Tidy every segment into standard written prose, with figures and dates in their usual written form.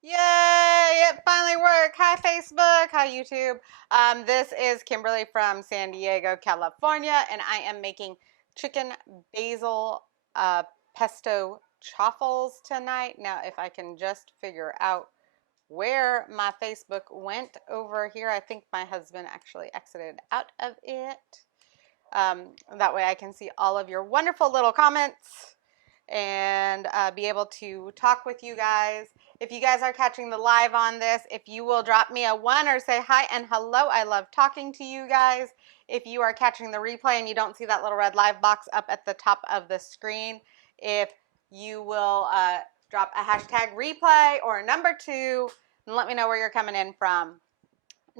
Yay! It finally worked. Hi, Facebook. Hi, YouTube. This is Kimberly from San Diego, California, and I am making chicken basil pesto chaffles tonight. Now, if I can just figure out where my Facebook went over here, I think my husband actually exited out of it. That way I can see all of your wonderful little comments and be able to talk with you guys. If you guys are catching the live on this, if you will drop me a 1 or say hi and hello, I love talking to you guys. If you are catching the replay and you don't see that little red live box up at the top of the screen, if you will drop a hashtag replay or a number 2 and let me know where you're coming in from,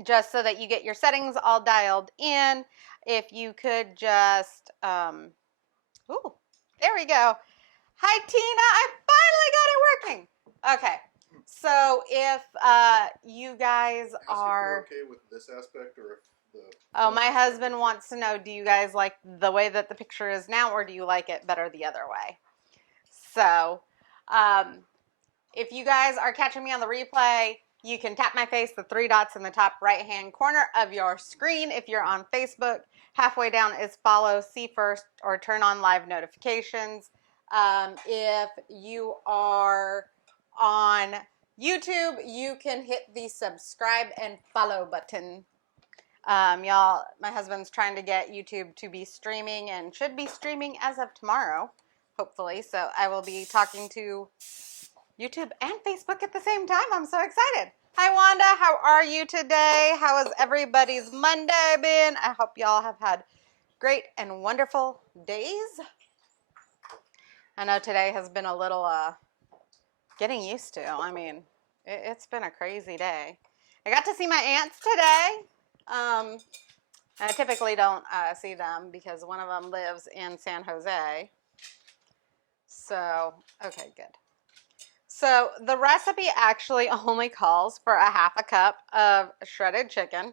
just so that you get your settings all dialed in. If you could just, ooh, there we go. Hi, Tina. I finally got it working. Okay. So if you guys are okay with this aspect, or if the oh, my husband wants to know, do you guys like the way that the picture is now, or do you like it better the other way? So if you guys are catching me on the replay, you can tap my face, the 3 dots in the top right-hand corner of your screen. If you're on Facebook, halfway down is follow, see first, or turn on live notifications. If you are on YouTube, you can hit the subscribe and follow button. Y'all, my husband's trying to get YouTube to be streaming and should be streaming as of tomorrow, hopefully. So I will be talking to YouTube and Facebook at the same time. I'm so excited. Hi, Wanda. How are you today? How has everybody's Monday been? I hope y'all have had great and wonderful days. I know today has been a little getting used to. I mean, it's been a crazy day. I got to see my aunts today. I typically don't see them because one of them lives in San Jose. So, okay, good. So the recipe actually only calls for a half a cup of shredded chicken.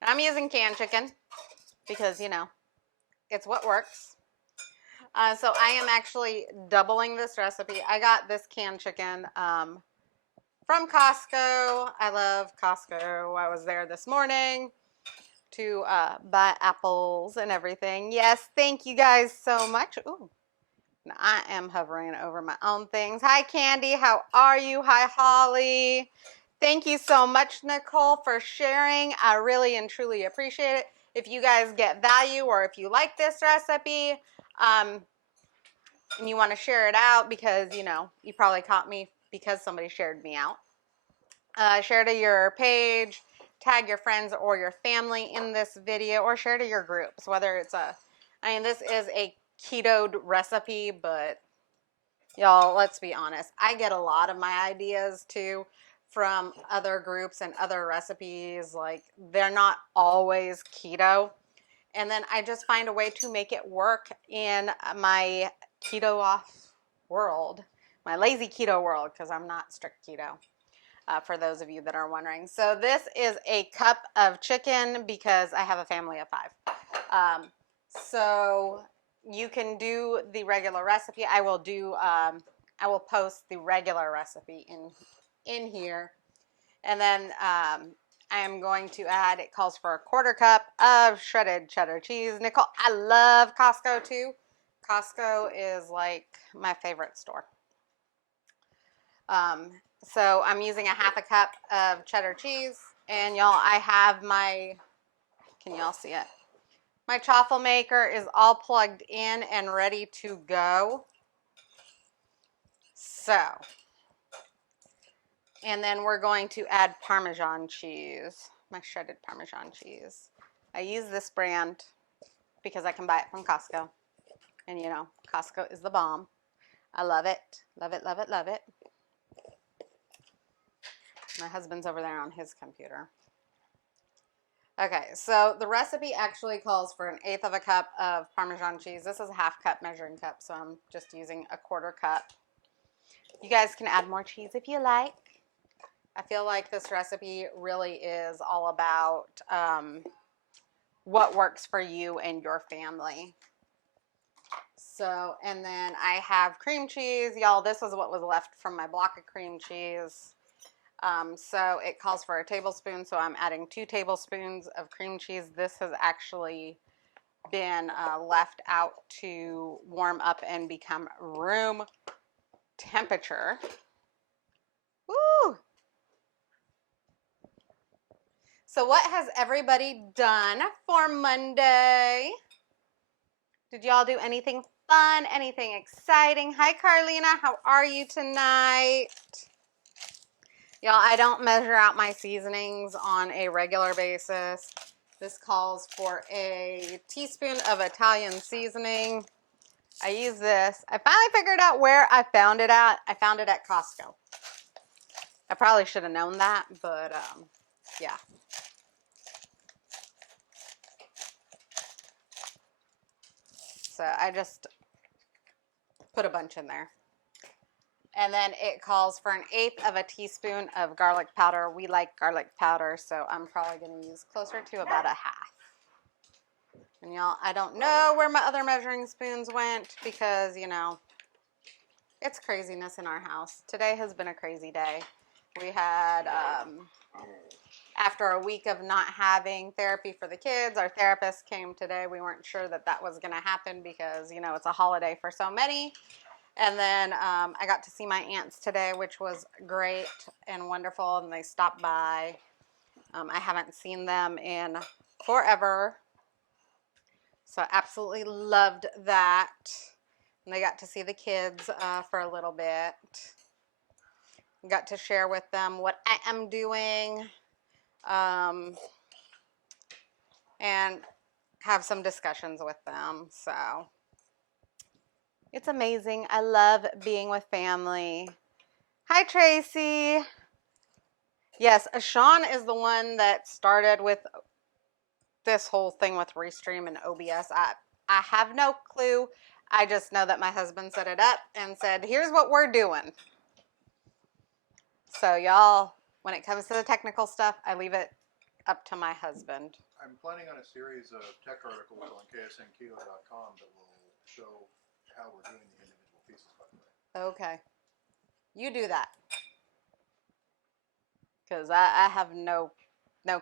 And I'm using canned chicken because, you know, it's what works. So I am actually doubling this recipe. I got this canned chicken from Costco. I love Costco. I was there this morning to buy apples and everything. Yes, thank you guys so much. Ooh. I am hovering over my own things. Hi, Candy. How are you? Hi, Holly. Thank you so much, Nicole, for sharing. I really and truly appreciate it. If you guys get value or if you like this recipe and you want to share it out because, you know, you probably caught me because somebody shared me out. Share to your page, tag your friends or your family in this video, or share to your groups, whether it's this is a ketoed recipe, but y'all, let's be honest. I get a lot of my ideas too from other groups and other recipes. Like, they're not always keto. And then I just find a way to make it work in my keto off world, my lazy keto world, because I'm not strict keto. For those of you that are wondering. So this is a cup of chicken because I have a family of 5. So you can do the regular recipe. I will post the regular recipe in here. And then I am going to add, it calls for a 1/4 cup of shredded cheddar cheese. Nicole, I love Costco too. Costco is like my favorite store. So I'm using a half a cup of cheddar cheese, and y'all, I have my, can y'all see it? My chaffle maker is all plugged in and ready to go. So, and then we're going to add Parmesan cheese, my shredded Parmesan cheese. I use this brand because I can buy it from Costco, and you know, Costco is the bomb. I love it, love it, love it, love it. My husband's over there on his computer. Okay, so the recipe actually calls for 1/8 of a cup of Parmesan cheese. This is a half cup measuring cup, so I'm just using a 1/4 cup. You guys can add more cheese if you like. I feel like this recipe really is all about what works for you and your family. So, and then I have cream cheese. Y'all, this is what was left from my block of cream cheese. So it calls for a tablespoon, so I'm adding 2 tablespoons of cream cheese. This has actually been left out to warm up and become room temperature. Woo! So what has everybody done for Monday? Did y'all do anything fun, anything exciting? Hi, Carlina. How are you tonight? Y'all, I don't measure out my seasonings on a regular basis. This calls for a teaspoon of Italian seasoning. I use this. I finally figured out where I found it at. I found it at Costco. I probably should have known that, but yeah. So I just put a bunch in there. And then it calls for 1/8 of a teaspoon of garlic powder. We like garlic powder, so I'm probably going to use closer to about a half. And y'all, I don't know where my other measuring spoons went because, you know, it's craziness in our house. Today has been a crazy day. We had, after a week of not having therapy for the kids, our therapist came today. We weren't sure that that was going to happen because, you know, it's a holiday for so many. And then I got to see my aunts today, which was great and wonderful, and they stopped by. I haven't seen them in forever, so I absolutely loved that. And they got to see the kids for a little bit. Got to share with them what I am doing and have some discussions with them. So it's amazing. I love being with family. Hi, Tracy. Yes, Sean is the one that started with this whole thing with Restream and OBS. I have no clue. I just know that my husband set it up and said, here's what we're doing. So y'all, when it comes to the technical stuff, I leave it up to my husband. I'm planning on a series of tech articles on ksnketo.com that will show how we're doing the individual pieces, by the way. Okay. You do that. Because I have no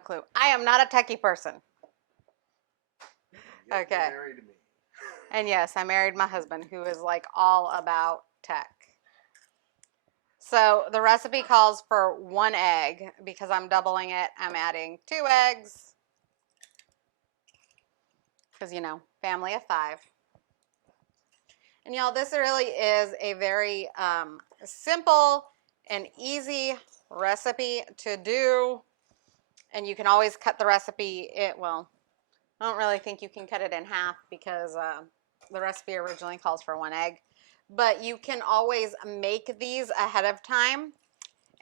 clue. I am not a techie person. Yet Okay. You're married to me. And yes, I married my husband who is like all about tech. So the recipe calls for 1 egg. Because I'm doubling it, I'm adding 2 eggs. Because, you know, family of 5. And y'all, this really is a very simple and easy recipe to do. And you can always cut the recipe, well, I don't really think you can cut it in half because the recipe originally calls for 1 egg. But you can always make these ahead of time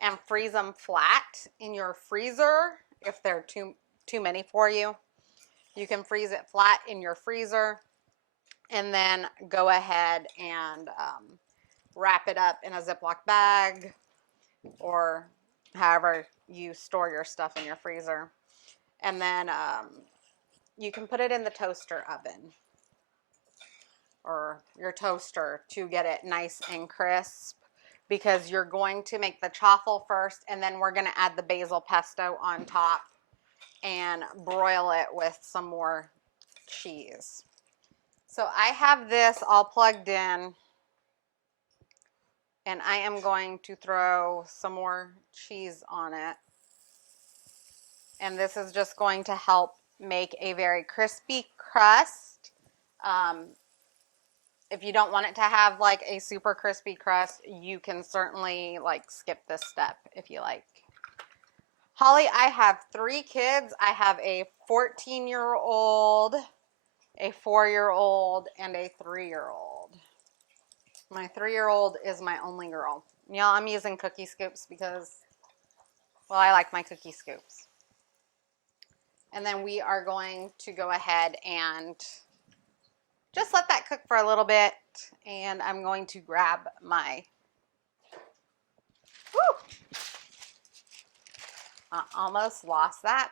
and freeze them flat in your freezer if they're too many for you. You can freeze it flat in your freezer and then go ahead and wrap it up in a Ziploc bag or however you store your stuff in your freezer. And then you can put it in the toaster oven or your toaster to get it nice and crisp, because you're going to make the chaffle first and then we're going to add the basil pesto on top and broil it with some more cheese. So I have this all plugged in and I am going to throw some more cheese on it. And this is just going to help make a very crispy crust. If you don't want it to have like a super crispy crust, you can certainly like skip this step if you like. Holly, I have 3 kids. I have a 14-year-old, a 4-year-old, and a 3-year-old. My 3-year-old is my only girl. Y'all, I'm using cookie scoops because, well, I like my cookie scoops. And then we are going to go ahead and just let that cook for a little bit. And I'm going to grab my, I almost lost that.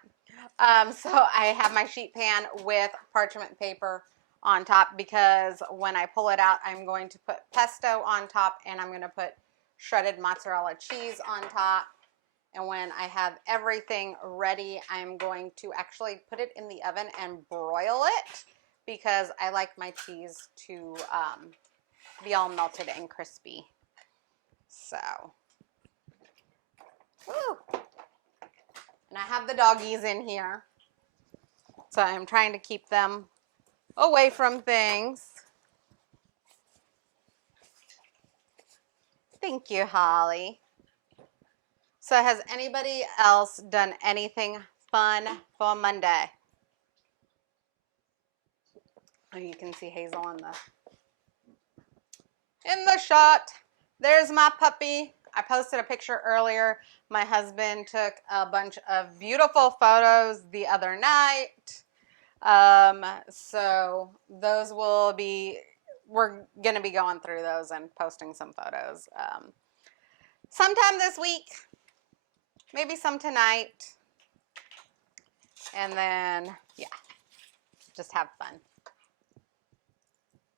So I have my sheet pan with parchment paper on top because when I pull it out, I'm going to put pesto on top and I'm going to put shredded mozzarella cheese on top. And when I have everything ready, I'm going to actually put it in the oven and broil it because I like my cheese to be all melted and crispy. So, woo. And I have the doggies in here. So I'm trying to keep them away from things. Thank you, Holly. So has anybody else done anything fun for Monday? Oh, you can see Hazel in the shot. There's my puppy. I posted a picture earlier. My husband took a bunch of beautiful photos the other night. So those will be, we're going to be going through those and posting some photos sometime this week, maybe some tonight. And then, yeah, just have fun.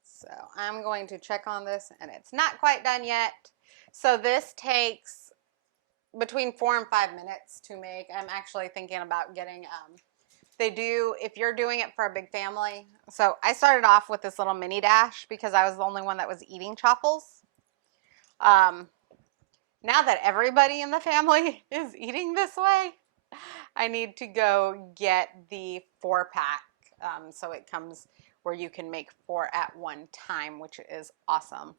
So I'm going to check on this, and it's not quite done yet. So this takes between 4 and 5 minutes to make. I'm actually thinking about getting, they do, if you're doing it for a big family. So I started off with this little mini dash because I was the only one that was eating Chaffles. Now that everybody in the family is eating this way, I need to go get the 4-pack. So it comes where you can make 4 at one time, which is awesome.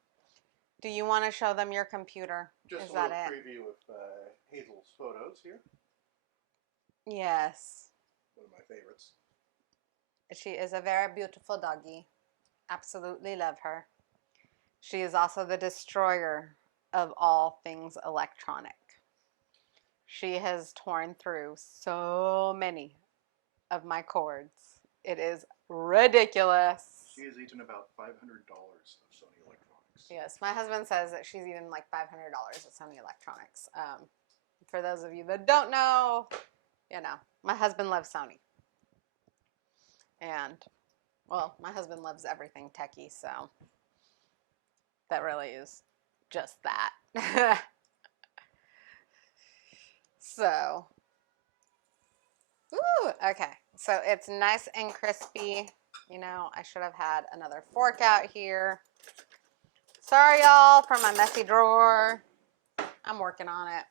Do you want to show them your computer? Just is a that little it? preview of Hazel's photos here. Yes. One of my favorites. She is a very beautiful doggie. Absolutely love her. She is also the destroyer of all things electronic. She has torn through so many of my cords. It is ridiculous. She has eaten about $500 of Sony electronics. Yes, my husband says that she's eaten like $500 of Sony electronics. For those of you that don't know, you know, my husband loves Sony. And, well, my husband loves everything techie, so that really is just that. So, ooh, okay. So it's nice and crispy. You know, I should have had another fork out here. Sorry, y'all, for my messy drawer. I'm working on it.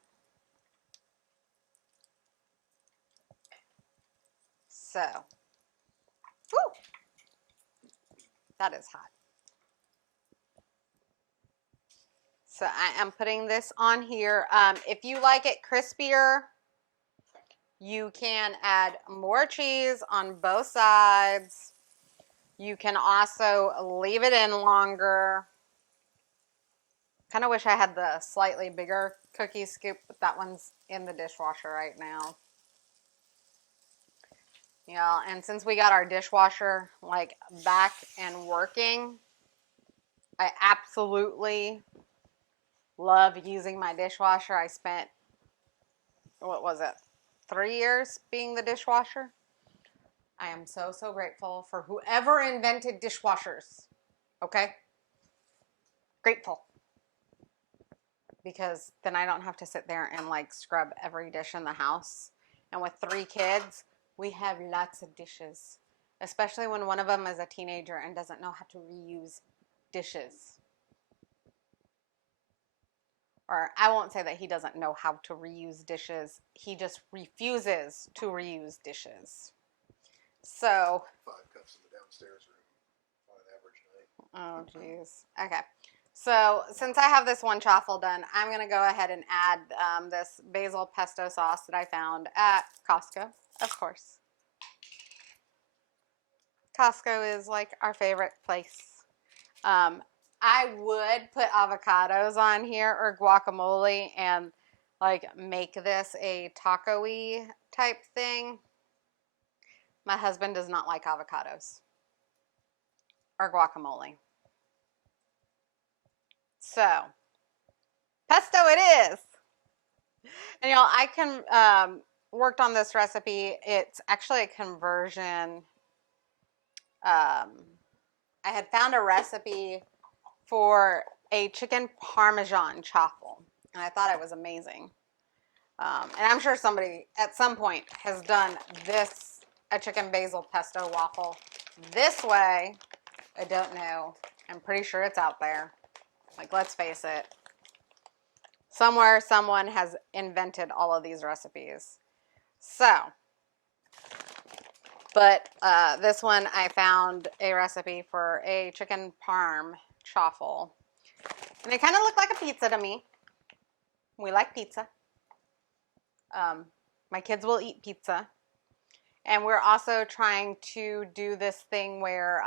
So, woo, that is hot. So I am putting this on here. If you like it crispier, you can add more cheese on both sides. You can also leave it in longer. Kind of wish I had the slightly bigger cookie scoop, but that one's in the dishwasher right now. Yeah, and since we got our dishwasher like back and working, I absolutely love using my dishwasher. I spent, what was it, 3 years being the dishwasher. I am so, so grateful for whoever invented dishwashers. Okay? Grateful. Because then I don't have to sit there and like scrub every dish in the house. And with 3 kids, we have lots of dishes. Especially when one of them is a teenager and doesn't know how to reuse dishes. Or I won't say that he doesn't know how to reuse dishes. He just refuses to reuse dishes. So. 5 cups in the downstairs room on an average night. Oh, geez. Okay. So since I have this one chaffle done, I'm going to go ahead and add this basil pesto sauce that I found at Costco, of course. Costco is like our favorite place. I would put avocados on here or guacamole and like make this a taco-y type thing. My husband does not like avocados or guacamole. So, pesto it is. And y'all, I can worked on this recipe. It's actually a conversion I had found a recipe for a chicken parmesan chaffle, and I thought it was amazing. And I'm sure somebody at some point has done this, a chicken basil pesto waffle this way. I don't know. I'm pretty sure it's out there. Like, let's face it. Somewhere, someone has invented all of these recipes. So, but this one I found a recipe for a chicken parm chaffle. And it kind of looked like a pizza to me. We like pizza. My kids will eat pizza. And we're also trying to do this thing where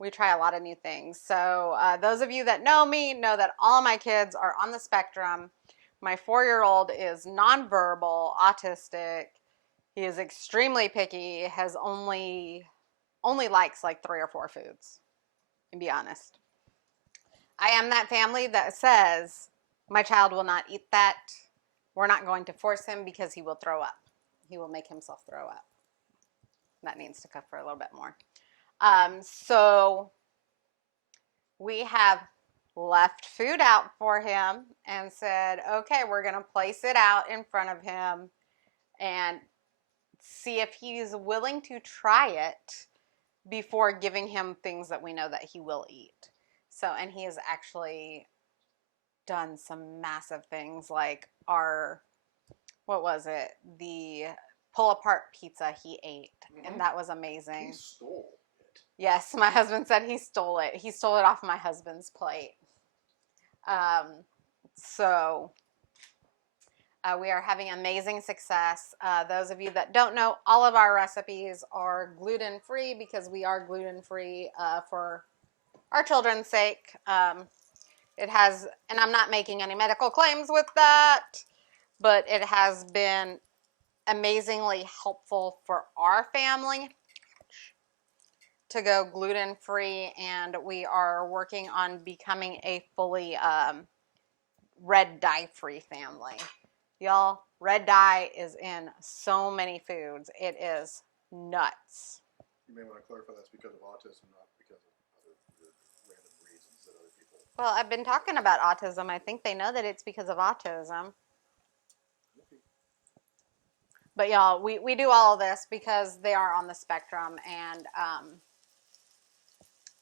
we try a lot of new things. So those of you that know me know that all of my kids are on the spectrum. My 4-year-old is nonverbal, autistic. He is extremely picky, has only likes like 3 or 4 foods, to be honest. I am that family that says, my child will not eat that. We're not going to force him because he will throw up. He will make himself throw up. That needs to cook for a little bit more. So we have left food out for him and said, okay, we're going to place it out in front of him and see if he's willing to try it before giving him things that we know that he will eat. So, and he has actually done some massive things like what was it? The pull-apart pizza he ate, and that was amazing. He stole it. Yes, my husband said he stole it. He stole it off my husband's plate. So we are having amazing success. Those of you that don't know, all of our recipes are gluten-free because we are gluten-free for our children's sake. It has, and I'm not making any medical claims with that, but it has been amazingly helpful for our family to go gluten-free, and we are working on becoming a fully red dye-free family. Y'all, red dye is in so many foods. It is nuts. You may want to clarify that's because of autism, not because of other random reasons that other people. Well, I've been talking about autism. I think they know that it's because of autism. But y'all, we do all of this because they are on the spectrum. And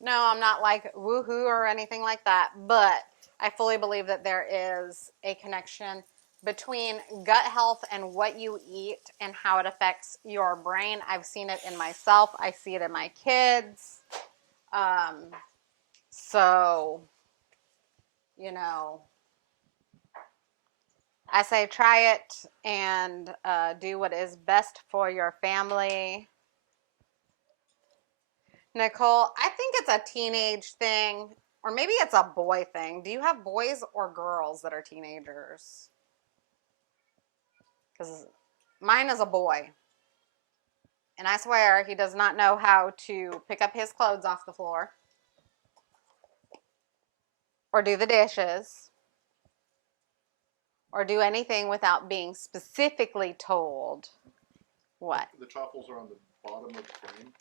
no, I'm not like woohoo or anything like that. But I fully believe that there is a connection between gut health and what you eat and how it affects your brain. I've seen it in myself. I see it in my kids. So, you know, I say try it and do what is best for your family. Nicole, I think it's a teenage thing, or maybe it's a boy thing. Do you have boys or girls that are teenagers? Because mine is a boy. And I swear he does not know how to pick up his clothes off the floor or do the dishes or do anything without being specifically told what. The Chaffles are on the bottom of the frame.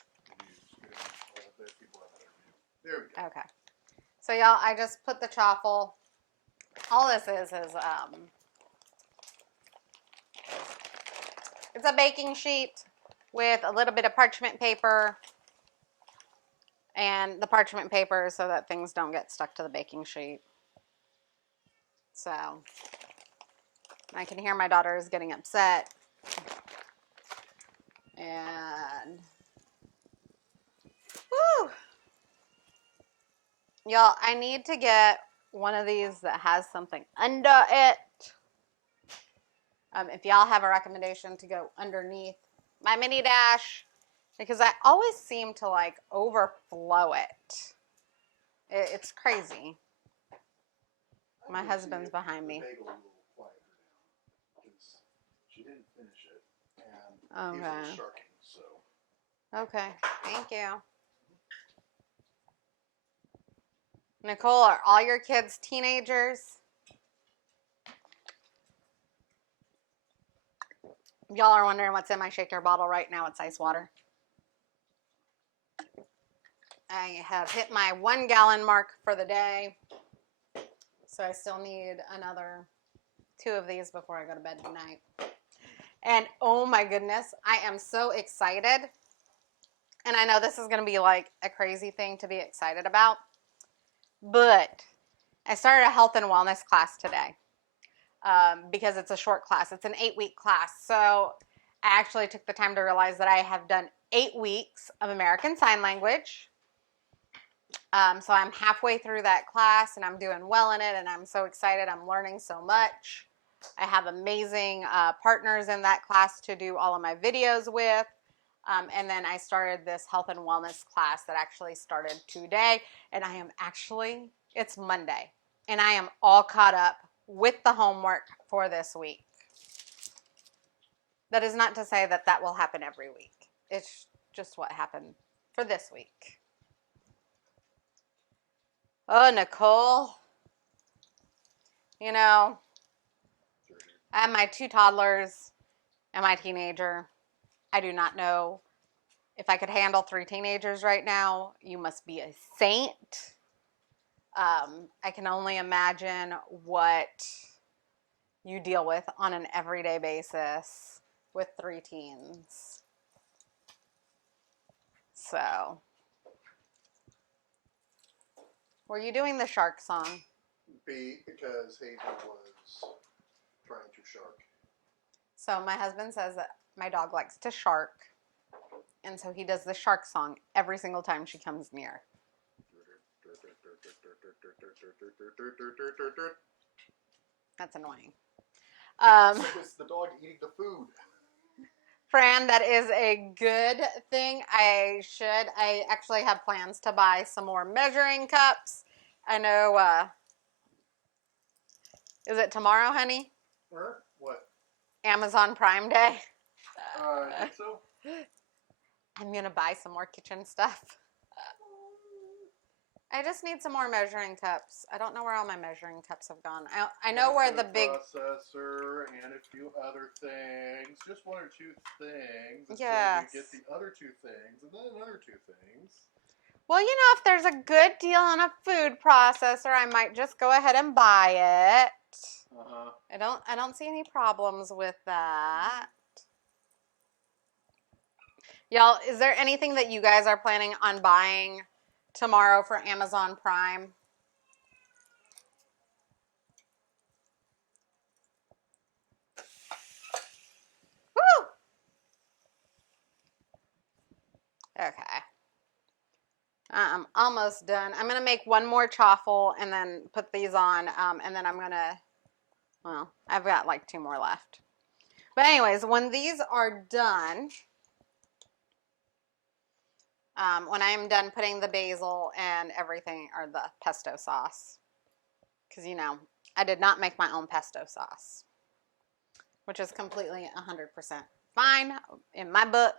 There we go. Okay. So y'all, I just put the chaffle. All this is it's a baking sheet with a little bit of parchment paper, and the parchment paper is so that things don't get stuck to the baking sheet. So I can hear my daughter is getting upset. And woo! Y'all, I need to get one of these that has something under it. If y'all have a recommendation to go underneath my mini dash, because I always seem to like overflow it. It's crazy. My husband's behind me. Bagel will quiet her down because she didn't finish it, and he was sharking. So. Okay, thank you. Nicole, are all your kids teenagers? Y'all are wondering what's in my shaker bottle right now. It's ice water. I have hit my 1 gallon mark for the day. So I still need another 2 of these before I go to bed tonight. And oh my goodness, I am so excited. And I know this is going to be like a crazy thing to be excited about, but I started a health and wellness class today because it's a short class. It's an 8-week class. So I actually took the time to realize that I have done 8 weeks of American Sign Language. So I'm halfway through that class and I'm doing well in it, and I'm so excited. I'm learning so much. I have amazing partners in that class to do all of my videos with. And then I started this health and wellness class that actually started today. And I am actually, it's Monday, and I am all caught up with the homework for this week. That is not to say that that will happen every week. It's just what happened for this week. Oh, Nicole. You know, I have my 2 toddlers and my teenager. I do not know if I could handle 3 teenagers right now. You must be a saint. I can only imagine what you deal with on an everyday basis with 3 teens. So, were you doing the shark song? B, because Hazel was trying to shark. So my husband says that my dog likes to shark, and so he does the shark song every single time she comes near. That's annoying. It's the dog eating the food. Fran, that is a good thing. I actually have plans to buy some more measuring cups. I know, is it tomorrow, honey? What? Amazon Prime Day. I think so. I'm going to buy some more kitchen stuff. I just need some more measuring cups. I don't know where all my measuring cups have gone. I know where the big processor and a few other things. Just 1 or 2 things. Yes. Until you get the other 2 things, and then another 2 things. Well, you know, if there's a good deal on a food processor, I might just go ahead and buy it. I don't see any problems with that. Y'all, is there anything that you guys are planning on buying tomorrow for Amazon Prime? Woo! Okay. I'm almost done. I'm going to make 1 more chaffle and then put these on, and then I'm going to, well, I've got like 2 more left. But anyways, when these are done, when I am done putting the basil and everything, or the pesto sauce, because, you know, I did not make my own pesto sauce, which is completely 100% fine in my book.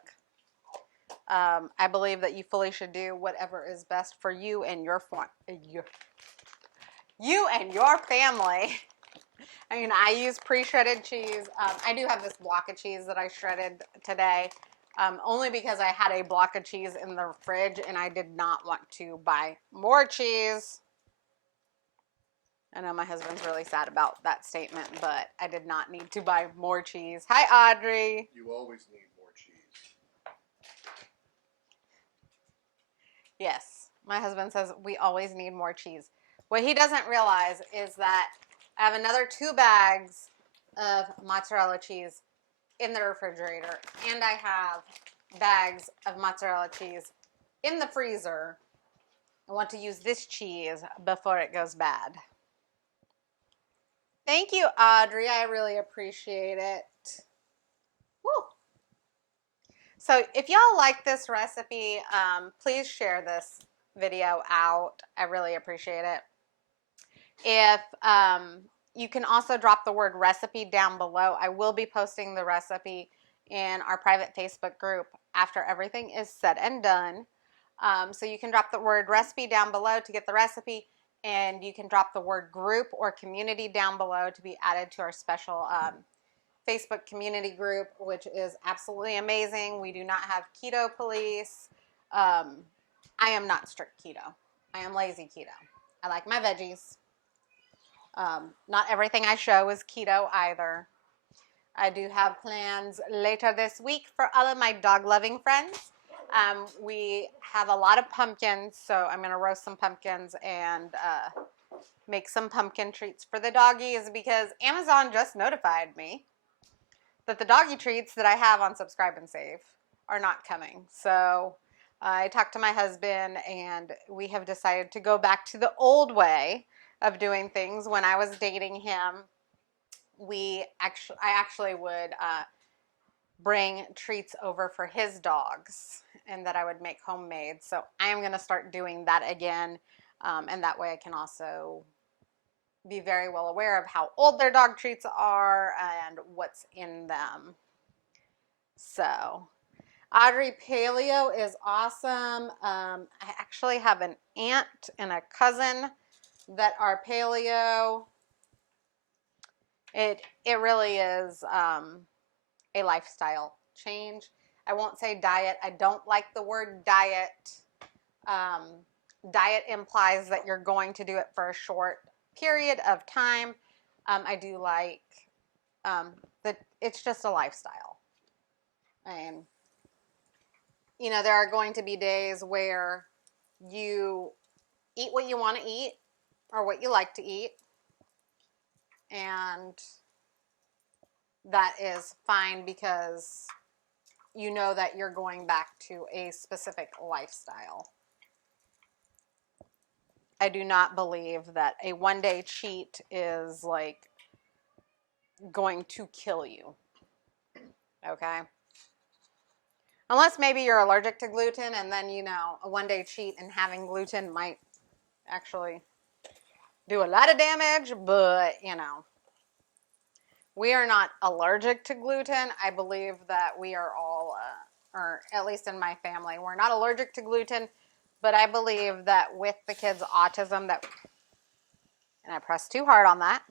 I believe that you fully should do whatever is best for you and your family. I mean, I use pre-shredded cheese. I do have this block of cheese that I shredded today, only because I had a block of cheese in the fridge and I did not want to buy more cheese. I know my husband's really sad about that statement, but I did not need to buy more cheese. Hi, Audrey. You always need more cheese. Yes, my husband says we always need more cheese. What he doesn't realize is that I have another 2 bags of mozzarella cheese in the refrigerator, and I have bags of mozzarella cheese in the freezer. I want to use this cheese before it goes bad. Thank you, Audrey. I really appreciate it. Woo. So if y'all like this recipe, please share this video out. I really appreciate it. If you can also drop the word recipe down below. I will be posting the recipe in our private Facebook group after everything is said and done. So you can drop the word recipe down below to get the recipe, and you can drop the word group or community down below to be added to our special Facebook community group, which is absolutely amazing. We do not have keto police. I am not strict keto. I am lazy keto. I like my veggies. Not everything I show is keto either. I do have plans later this week for all of my dog-loving friends. We have a lot of pumpkins, so I'm going to roast some pumpkins and make some pumpkin treats for the doggies because Amazon just notified me that the doggy treats that I have on Subscribe and Save are not coming. So I talked to my husband and we have decided to go back to the old way of doing things. When I was dating him, I actually would bring treats over for his dogs and that I would make homemade. So I am going to start doing that again. And that way I can also be very well aware of how old their dog treats are and what's in them. So Audrey, paleo is awesome. I actually have an aunt and a cousin that are paleo. It really is a lifestyle change. I won't say diet. I don't like the word diet. Diet implies that you're going to do it for a short period of time. I do like that it's just a lifestyle. And, you know, there are going to be days where you eat what you want to eat or what you like to eat. And that is fine because you know that you're going back to a specific lifestyle. I do not believe that a one-day cheat is like going to kill you. Okay? Unless maybe you're allergic to gluten and then, you know, a one-day cheat and having gluten might actually do a lot of damage, but, you know, we are not allergic to gluten. I believe that we are all, or at least in my family, we're not allergic to gluten, but I believe that with the kids' autism that, and I pressed too hard on that,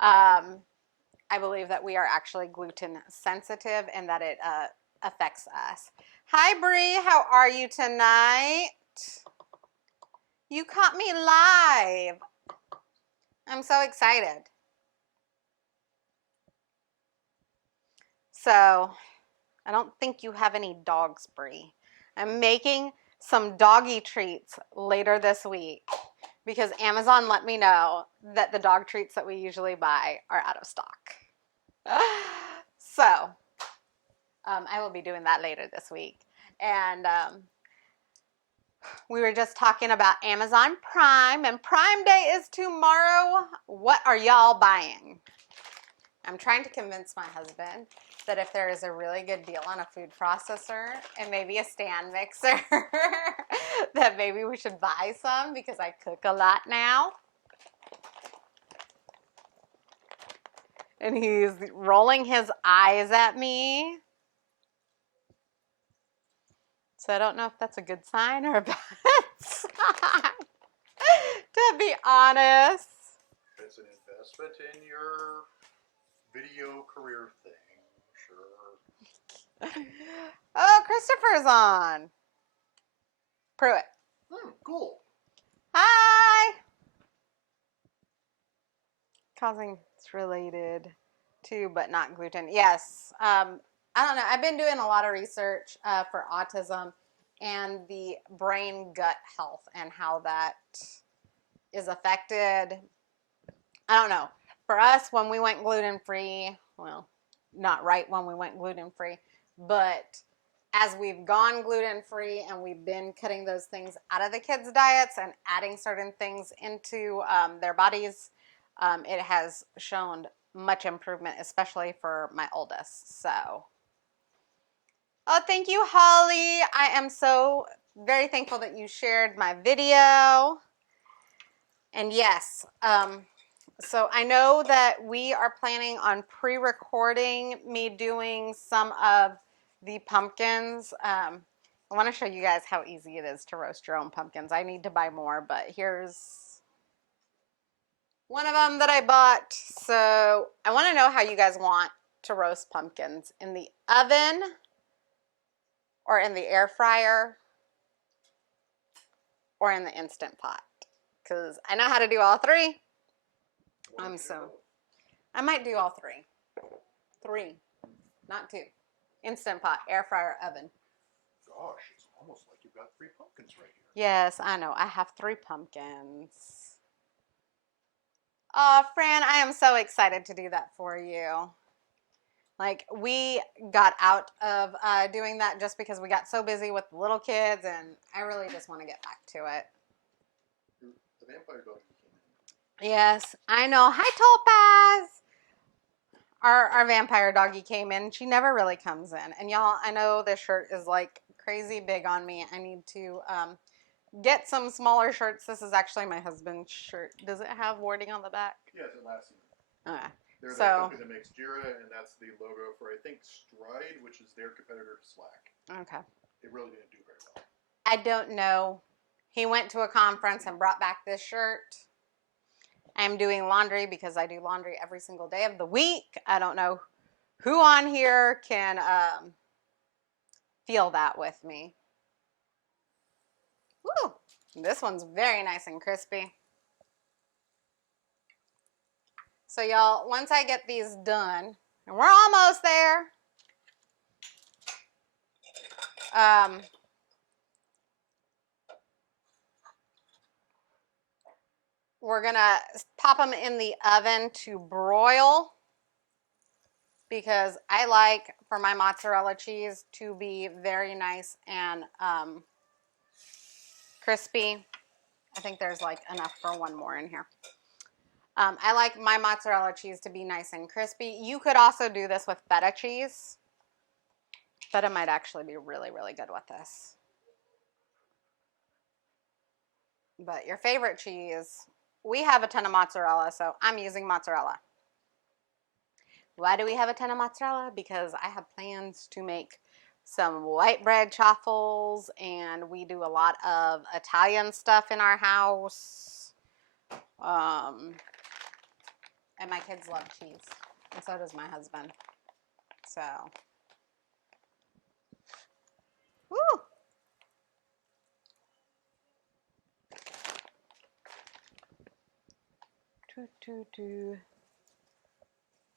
I believe that we are actually gluten sensitive and that it affects us. Hi, Bree. How are you tonight? You caught me live. I'm so excited. So, I don't think you have any dogs, Bree. I'm making some doggy treats later this week because Amazon let me know that the dog treats that we usually buy are out of stock. So, I will be doing that later this week. And we were just talking about Amazon Prime, and Prime Day is tomorrow. What are y'all buying? I'm trying to convince my husband that if there is a really good deal on a food processor and maybe a stand mixer, that maybe we should buy some because I cook a lot now. And he's rolling his eyes at me. So I don't know if that's a good sign or a bad sign, to be honest. It's an investment in your video career thing, sure. Oh, Christopher's on. Pruitt. Cool. Hi. Causing it's related to, but not gluten. Yes. I don't know. I've been doing a lot of research for autism and the brain gut health and how that is affected. I don't know. For us, when we went gluten-free, well, not right when we went gluten-free, but as we've gone gluten-free and we've been cutting those things out of the kids' diets and adding certain things into their bodies, it has shown much improvement, especially for my oldest. So, oh, thank you, Holly. I am so very thankful that you shared my video. And yes, so I know that we are planning on pre-recording me doing some of the pumpkins. I want to show you guys how easy it is to roast your own pumpkins. I need to buy more, but here's one of them that I bought. So I want to know how you guys want to roast pumpkins, in the oven or in the air fryer. or in the Instant Pot. Because I know how to do all three. I might do all three. 3, not 2. Instant Pot, air fryer, oven. Gosh, it's almost like you've got 3 pumpkins right here. Yes, I know. I have 3 pumpkins. Oh, Fran, I am so excited to do that for you. Like, we got out of doing that just because we got so busy with the little kids, and I really just want to get back to it. The vampire dog came in. Yes, I know. Hi, Topaz. Our vampire doggy came in. She never really comes in. And y'all, I know this shirt is like crazy big on me. I need to get some smaller shirts. This is actually my husband's shirt. Does it have wording on the back? Yes, it lasts. Okay. They're the So, company that makes Jira, and that's the logo for, I think, Stride, which is their competitor to Slack. okay. They really didn't do very well. I don't know. He went to a conference and brought back this shirt. I'm doing laundry because I do laundry every single day of the week. I don't know who on here can feel that with me. Woo! This one's very nice and crispy. So y'all, once I get these done, and we're almost there, we're gonna pop them in the oven to broil because I like for my mozzarella cheese to be very nice and crispy. I think there's like enough for one more in here. I like my mozzarella cheese to be nice and crispy. You could also do this with feta cheese. Feta might actually be really, really good with this. But your favorite cheese, we have a ton of mozzarella, so I'm using mozzarella. Why do we have a ton of mozzarella? Because I have plans to make some white bread chaffles, and we do a lot of Italian stuff in our house. And my kids love cheese, and so does my husband. So, woo!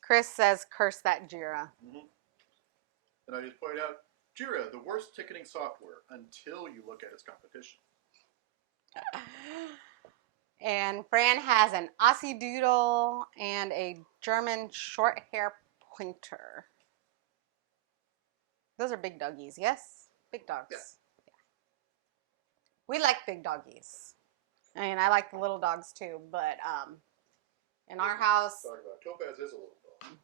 Chris says, curse that Jira. Mm-hmm. And I just pointed out, Jira, the worst ticketing software until you look at its competition. And Fran has an Aussie Doodle and a German short hair pointer. Those are big doggies, yes? Big dogs. Yeah. We like big doggies. I mean, I like the little dogs too, but in our house, Talk about Topaz is a little dog.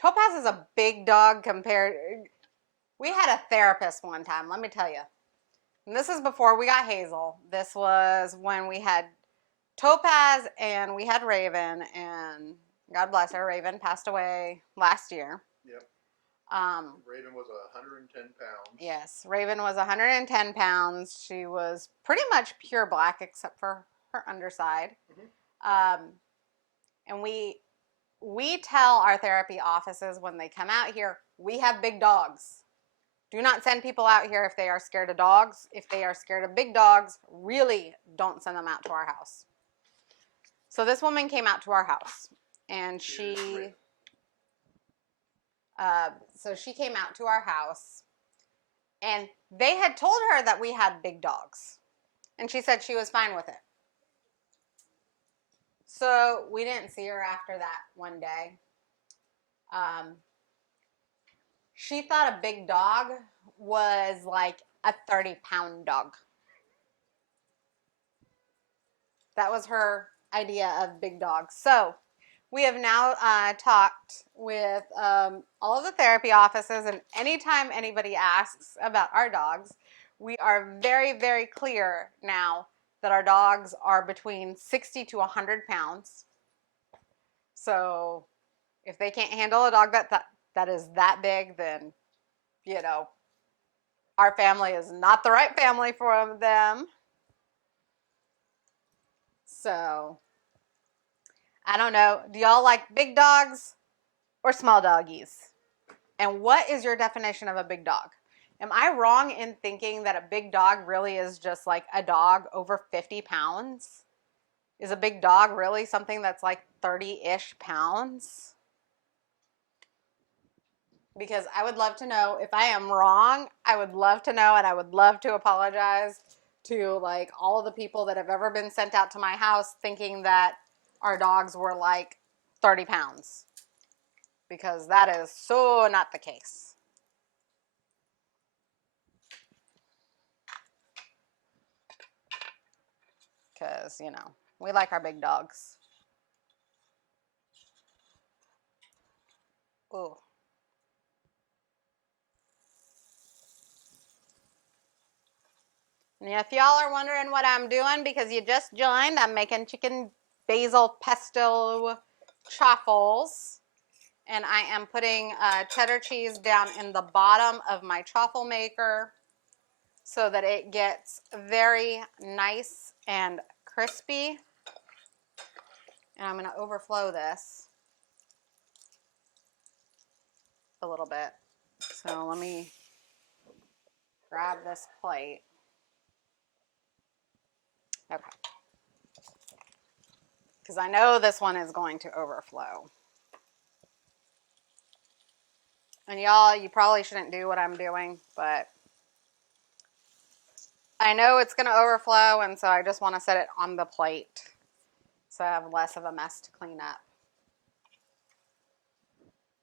Topaz is a big dog compared. We had a therapist one time, let me tell you. And this is before we got Hazel. This was when we had Topaz and we had Raven, and God bless her, Raven passed away last year. Yep. Raven was 110 pounds. Yes, Raven was 110 pounds. She was pretty much pure black except for her underside. Mm-hmm. And we tell our therapy offices when they come out here, we have big dogs. Do not send people out here if they are scared of dogs. If they are scared of big dogs, really don't send them out to our house. So this woman came out to our house, and she came out to our house, and they had told her that we had big dogs, and she said she was fine with it. So we didn't see her after that one day. She thought a big dog was like a 30-pound dog. That was her idea of big dogs. So we have now talked with all of the therapy offices, and anytime anybody asks about our dogs, we are very, very clear now that our dogs are between 60 to 100 pounds. So if they can't handle a dog that is that big, then, you know, our family is not the right family for them. So, I don't know. Do y'all like big dogs or small doggies? And what is your definition of a big dog? Am I wrong in thinking that a big dog really is just like a dog over 50 pounds? Is a big dog really something that's like 30-ish pounds? Because I would love to know if I am wrong. I would love to know, and I would love to apologize to like all of the people that have ever been sent out to my house thinking that our dogs were like 30 pounds, because that is so not the case. Because, you know, we like our big dogs. Ooh. And if y'all are wondering what I'm doing because you just joined, I'm making chicken basil pesto chaffles. And I am putting cheddar cheese down in the bottom of my chaffle maker so that it gets very nice and crispy. And I'm going to overflow this a little bit. So let me grab this plate. Okay. Because I know this one is going to overflow. And y'all, you probably shouldn't do what I'm doing, but I know it's going to overflow, and so I just want to set it on the plate so I have less of a mess to clean up.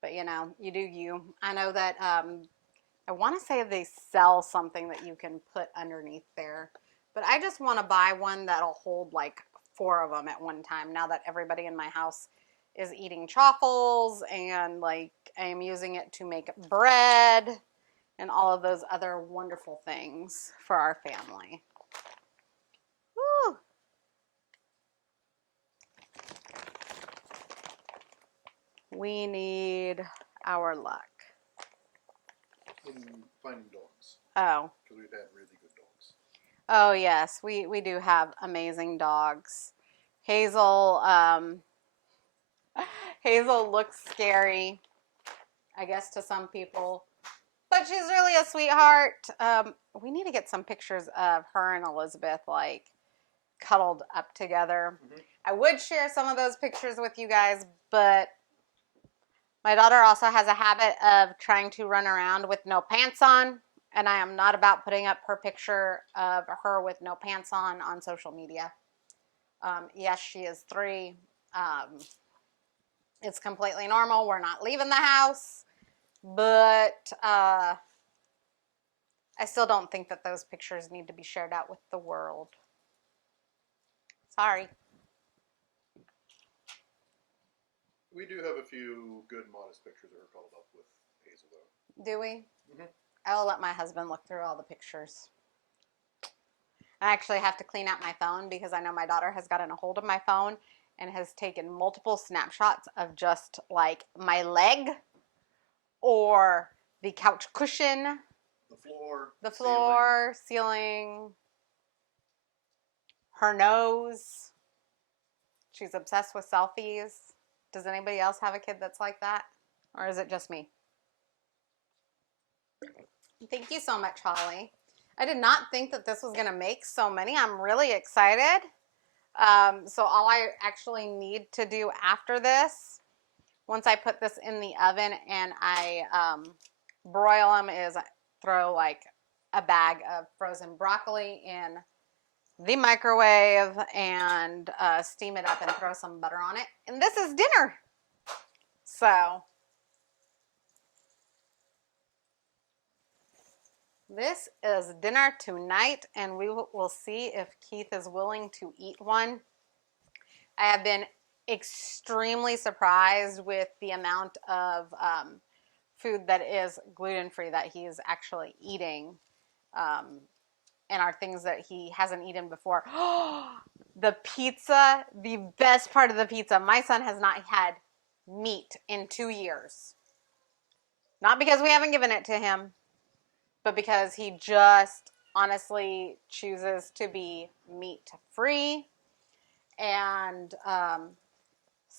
But, you know, you do you. I know that I want to say they sell something that you can put underneath there. But I just want to buy one that'll hold like 4 of them at one time now that everybody in my house is eating chaffles, and like I am using it to make bread and all of those other wonderful things for our family. Woo. We need our luck. In finding dogs. Oh. Because we've had really good dogs. Oh, yes. We do have amazing dogs. Hazel, Hazel looks scary, I guess, to some people, but she's really a sweetheart. We need to get some pictures of her and Elizabeth, like, cuddled up together. Mm-hmm. I would share some of those pictures with you guys, but my daughter also has a habit of trying to run around with no pants on, and I am not about putting up her picture of her with no pants on social media. Yes, she is 3. It's completely normal. We're not leaving the house, but I still don't think that those pictures need to be shared out with the world. Sorry. We do have a few good, modest pictures of her cuddled up with Hazel, though. Do we? Mm-hmm. I'll let my husband look through all the pictures. I actually have to clean out my phone because I know my daughter has gotten a hold of my phone and has taken multiple snapshots of just like my leg or the couch cushion, the floor, ceiling, her nose. She's obsessed with selfies. Does anybody else have a kid that's like that? Or is it just me? Thank you so much, Holly. I did not think that this was going to make so many. I'm really excited. So all I actually need to do after this, once I put this in the oven and I broil them, is throw like a bag of frozen broccoli in the microwave and steam it up and throw some butter on it. And this is dinner. So this is dinner tonight, and we will see if Keith is willing to eat one. I have been extremely surprised with the amount of food that is gluten-free that he is actually eating, and are things that he hasn't eaten before. The pizza, the best part of the pizza. My son has not had meat in 2 years. Not because we haven't given it to him, but because he just honestly chooses to be meat-free. And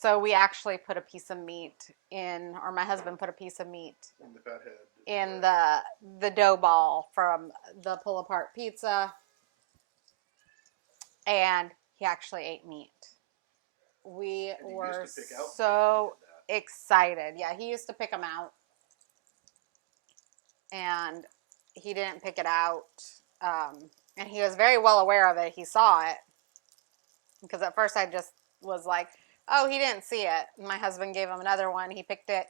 So we actually put a piece of meat in, or my husband put a piece of meat In the fat head. in the dough ball from the pull apart pizza, and he actually ate meat. We were so excited. Yeah, he used to pick them out, and he didn't pick it out. And he was very well aware of it. He saw it, because at first I just was like, oh, he didn't see it. My husband gave him another one. He picked it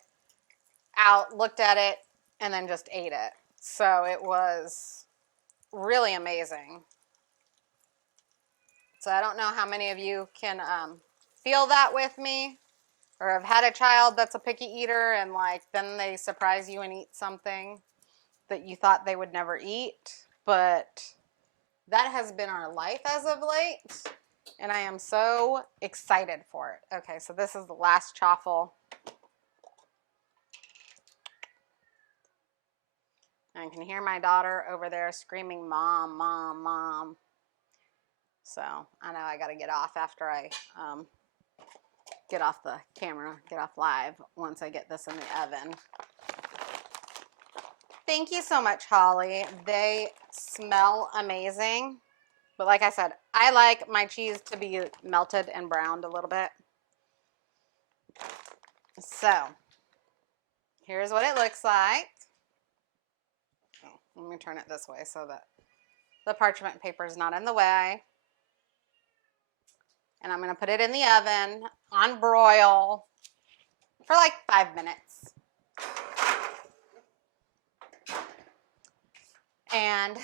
out, looked at it, and then just ate it. So it was really amazing. So I don't know how many of you can feel that with me, or have had a child that's a picky eater, and like then they surprise you and eat something that you thought they would never eat. But that has been our life as of late, and I am so excited for it. Okay, so this is the last chaffle. I can hear my daughter over there screaming, "Mom, Mom, Mom." So I know I got to get off after I get off the camera, get off live once I get this in the oven. Thank you so much, Holly. They smell amazing. But like I said, I like my cheese to be melted and browned a little bit. So here's what it looks like. Oh, let me turn it this way so that the parchment paper is not in the way. And I'm going to put it in the oven on broil for like 5 minutes. And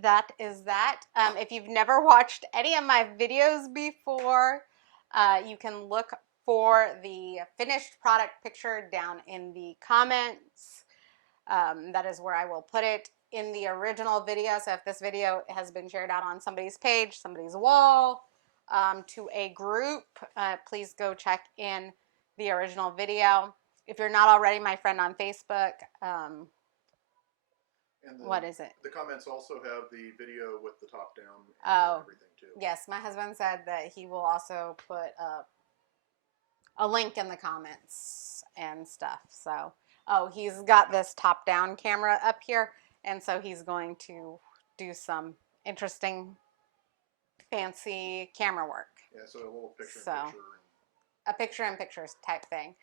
that is that. If you've never watched any of my videos before, you can look for the finished product picture down in the comments. That is where I will put it in the original video. So if this video has been shared out on somebody's page, somebody's wall, to a group, please go check in the original video. If you're not already my friend on Facebook, what is it? The comments also have the video with the top down and everything too. Yes, my husband said that he will also put a link in the comments and stuff. So, he's got this top down camera up here, and so he's going to do some interesting, fancy camera work. Yeah, so a little picture A picture in pictures type thing.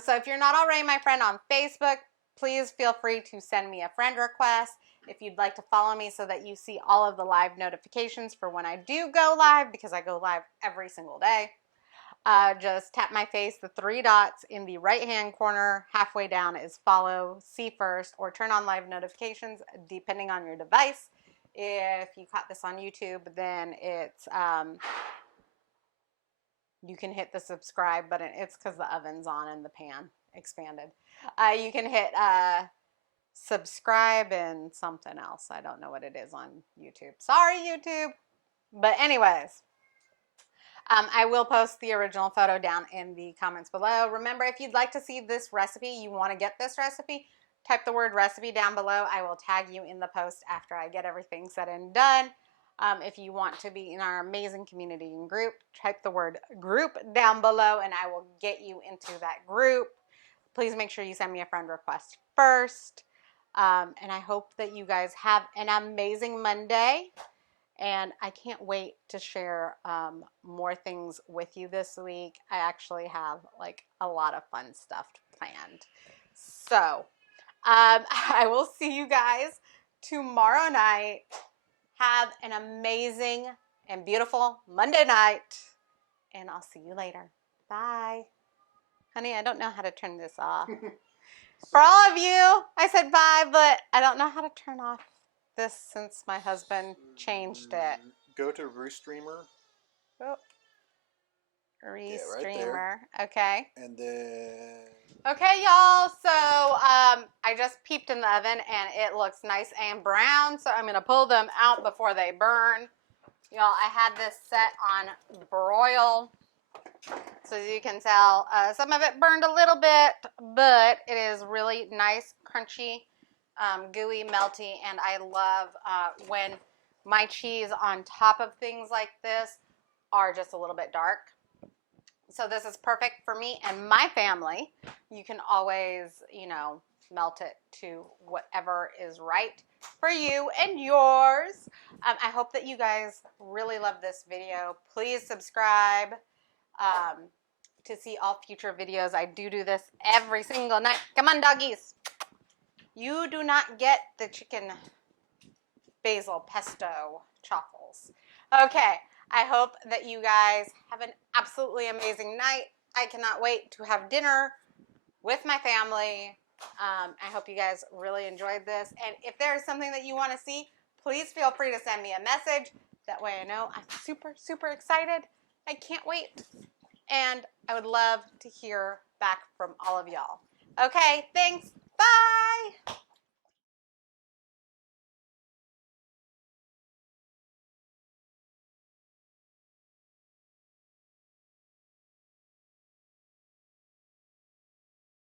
So if you're not already my friend on Facebook, please feel free to send me a friend request. If you'd like to follow me so that you see all of the live notifications for when I do go live, because I go live every single day, just tap my face, the 3 dots in the right hand corner. Halfway down is follow, see first, or turn on live notifications depending on your device. If you caught this on YouTube, then it's you can hit the subscribe button. It's because the oven's on and the pan expanded. You can hit subscribe and something else. I don't know what it is on YouTube. Sorry, YouTube. But anyways, I will post the original photo down in the comments below. Remember, if you'd like to see this recipe, you want to get this recipe, type the word recipe down below. I will tag you in the post after I get everything said and done. If you want to be in our amazing community and group, type the word group down below and I will get you into that group. Please make sure you send me a friend request first. And I hope that you guys have an amazing Monday. And I can't wait to share more things with you this week. I actually have like a lot of fun stuff planned. So I will see you guys tomorrow night. Have an amazing and beautiful Monday night. And I'll see you later. Bye. Honey, I don't know how to turn this off. For all of you, I said bye, but I don't know how to turn off this since my husband changed it. Go to Restreamer. Oh. Restreamer. Yeah, right there. Okay. And then... Okay, y'all. So I just peeped in the oven and it looks nice and brown. So I'm going to pull them out before they burn. Y'all, I had this set on broil. So as you can tell, some of it burned a little bit, but it is really nice, crunchy, gooey, melty. And I love when my cheese on top of things like this are just a little bit dark. So this is perfect for me and my family. You can always, melt it to whatever is right for you and yours. I hope that you guys really love this video. Please subscribe to see all future videos. I do this every single night. Come on, doggies. You do not get the chicken basil pesto chaffles. Okay, I hope that you guys have an absolutely amazing night. I cannot wait to have dinner with my family. I hope you guys really enjoyed this. And if there's something that you want to see, please feel free to send me a message. That way I know I'm super, super excited. I can't wait. And I would love to hear back from all of y'all. Okay, thanks. Bye.